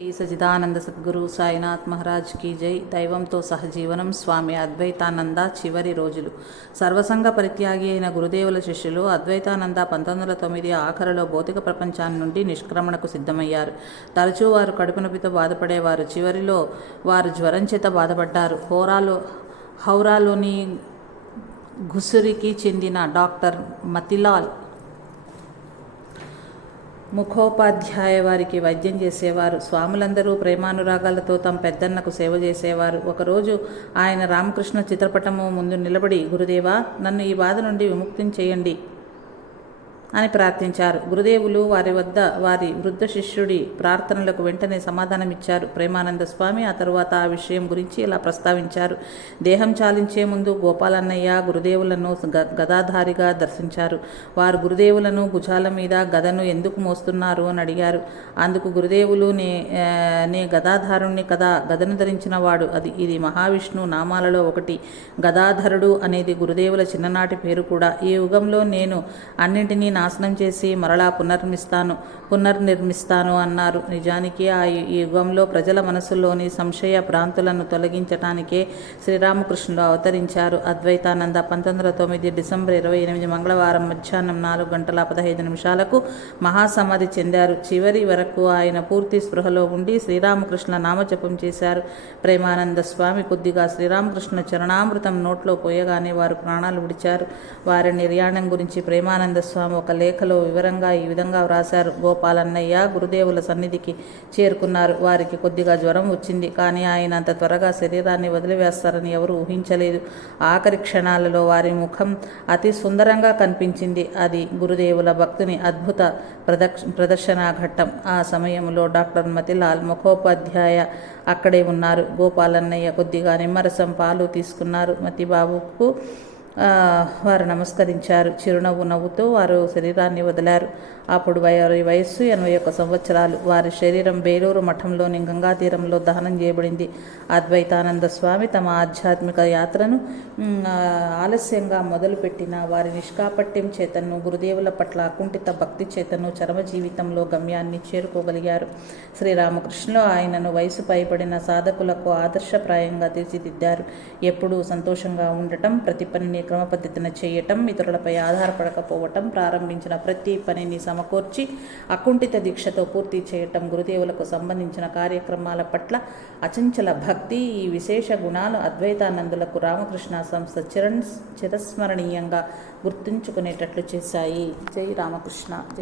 శ్రీ సచిదానంద సద్గురు సాయినాథ్ మహారాజ్ కీ జై. దైవంతో సహజీవనం స్వామి అద్వైతానంద చివరి రోజులు. సర్వసంగ పరిత్యాగి అయిన గురుదేవుల శిష్యులు అద్వైతానంద పంతొమ్మిది వందల తొమ్మిది ఆఖరులో భౌతిక ప్రపంచాన్ని నుండి నిష్క్రమణకు సిద్ధమయ్యారు. తరచూ వారు కడుపు నొప్పితో బాధపడేవారు. చివరిలో వారు జ్వరం చేత బాధపడ్డారు. హోరాలో హౌరాలోని ఘుసురికి చెందిన డాక్టర్ మతిలాల్ ముఖోపాధ్యాయ వారికి వైద్యం చేసేవారు. స్వాములందరూ ప్రేమానురాగాలతో తమ పెద్దన్నకు సేవ చేసేవారు. ఒకరోజు ఆయన రామకృష్ణ చిత్రపటము ముందు నిలబడి గురుదేవా నన్ను ఈ బాధ నుండి విముక్తిని చేయండి. అని ప్రార్థించారు. గురుదేవులు వారి వద్ద వారి వృద్ధ శిష్యుడి ప్రార్థనలకు వెంటనే సమాధానమిచ్చారు. ప్రేమానంద స్వామి ఆ తరువాత ఆ విషయం గురించి ఇలా ప్రస్తావించారు. దేహం చాలించే ముందు గోపాలన్నయ్య గురుదేవులను గ- గదాధారిగా దర్శించారు. వారు గురుదేవులను భుజాల మీద గదను ఎందుకు మోస్తున్నారు అని అడిగారు. అందుకు గురుదేవులు నే నే గదాధారుణ్ణి కదా గదను ధరించిన వాడు అది ఇది మహావిష్ణు నామాలలో ఒకటి. గదాధరుడు అనేది గురుదేవుల చిన్ననాటి పేరు కూడా. ఈ యుగంలో నేను అన్నింటినీ నాశనం చేసి మరలా పునర్మిస్తాను పునర్నిర్మిస్తాను అన్నారు. నిజానికి ఆ యు- యుగంలో ప్రజల మనసులోని సంశయ భ్రాంతులను తొలగించటానికే శ్రీరామకృష్ణుడు అవతరించారు. అద్వైతానంద పంతొమ్మిది వందల తొమ్మిది డిసెంబర్ ఇరవై ఎనిమిది మంగళవారం మధ్యాహ్నం నాలుగు గంటల పదహైదు నిమిషాలకు మహాసమాధి చెందారు. చివరి వరకు ఆయన పూర్తి స్పృహలో ఉండి శ్రీరామకృష్ణ నామజపం చేశారు. ప్రేమానంద స్వామి కొద్దిగా శ్రీరామకృష్ణ చరణామృతం నోట్లో పోయగానే వారు ప్రాణాలు విడిచారు. వారి నిర్యాణం గురించి ప్రేమానంద స్వామి ఒక లేఖలో వివరంగా ఈ విధంగా వ్రాశారు. గోపాలన్నయ్య గురుదేవుల సన్నిధికి చేరుకున్నారు. వారికి కొద్దిగా జ్వరం వచ్చింది. కానీ ఆయన అంత త్వరగా శరీరాన్ని వదిలివేస్తారని ఎవరు ఊహించలేదు. ఆఖరి క్షణాలలో వారి ముఖం అతి సుందరంగా కనిపించింది. అది గురుదేవుల భక్తుని అద్భుత ప్రదక్ష ప్రదర్శనా ఘట్టం. ఆ సమయంలో డాక్టర్ మతిలాల్ ముఖోపాధ్యాయ అక్కడే ఉన్నారు. గోపాలన్నయ్య కొద్దిగా నిమ్మరసం పాలు తీసుకున్నారు. మతిబాబుకు వారు నమస్కరించారు. చిరునవ్వు నవ్వుతూ వారు శరీరాన్ని వదిలారు. అప్పుడు వారి వయస్సు ఎనభై ఒక్క సంవత్సరాలు. వారి శరీరం బేలూరు మఠంలోని గంగా తీరంలో దహనం చేయబడింది. అద్వైతానంద స్వామి తమ ఆధ్యాత్మిక యాత్రను ఆలస్యంగా మొదలుపెట్టిన వారి నిష్కాపట్యం చేతను గురుదేవుల పట్ల అకుంఠిత భక్తి చేతను చరమ జీవితంలో గమ్యాన్ని చేరుకోగలిగారు. శ్రీరామకృష్ణులు ఆయనను వయసు పైబడిన సాధకులకు ఆదర్శప్రాయంగా తీర్చిదిద్దారు. ఎప్పుడూ సంతోషంగా ఉండటం ప్రతి పనిని క్రమపద్ధతిన చేయటం ఇతరులపై ఆధారపడకపోవటం ప్రారంభించిన ప్రతి పనిని సమకూర్చి అకుంఠిత దీక్షతో పూర్తి చేయటం గురుదేవులకు సంబంధించిన కార్యక్రమాల పట్ల అచంచల భక్తి ఈ విశేష గుణాలు అద్వైతానందులకు రామకృష్ణ సంస్థ చిరణ్ చిరస్మరణీయంగా గుర్తుంచుకునేటట్లు చేశాయి. జై రామకృష్ణ జై